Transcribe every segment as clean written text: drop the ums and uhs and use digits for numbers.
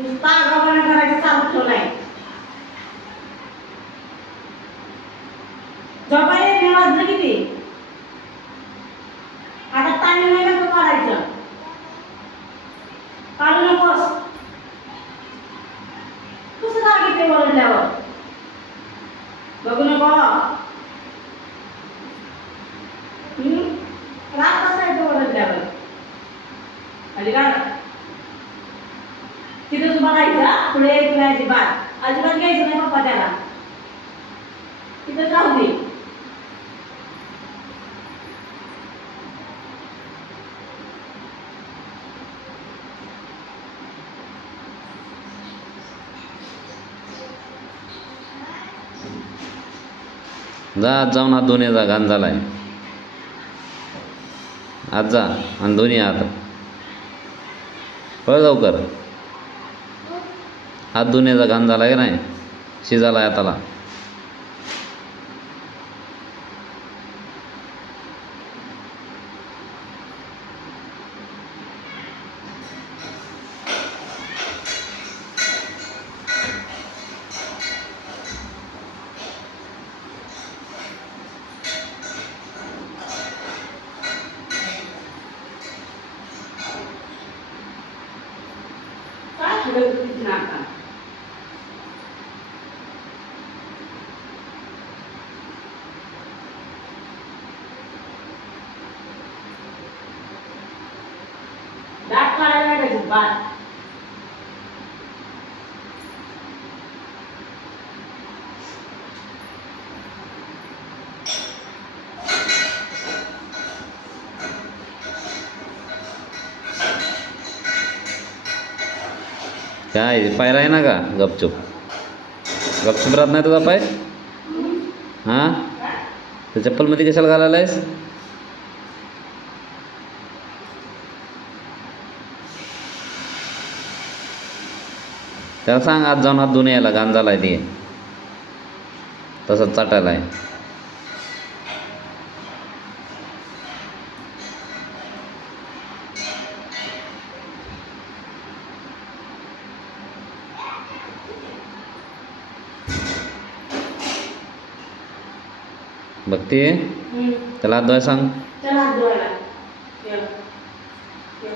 नुसता आगाऊपणा करायचं चालू ठेवलाय. झोपायला येत नाही, वाजलं किती? आता ताणी नाही नको काढायचं, काढू नकोस. कसं राग येते ओरडल्यावर? बघू नको. राग कसा येतो ओरडल्यावर? खाली काढ. तिथेच बघायचं, पुढे यायचं नाही अजिबात. अजिबात घ्यायचं नाही पप्पा त्याला. तिथेच राहू दे. जा, आज जाऊन हात धुवून ये जा, घाण झालाय. आज जा आणि धुवून ये हात. पळ लवकर, हात धुवून ये जा, घाण झाला की नाही, शिजाला हाताला. काय पुढे तुझी नाका? दात काढायला नाही पाहिजे, बात. काय पाय राही ना का गपचूप? गपचूप राहत नाही तुझा पाय? हां, त्या चप्पलमध्ये कशाला घालायला आहेस? त्याला सांग आज जाऊन हात धुवून यायला, घाण झालाय ते तसंच चाटायला आहे. बघते त्याला हात धुवायला सांग. चला हात धुवायला. ये. ये.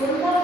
कोण कोण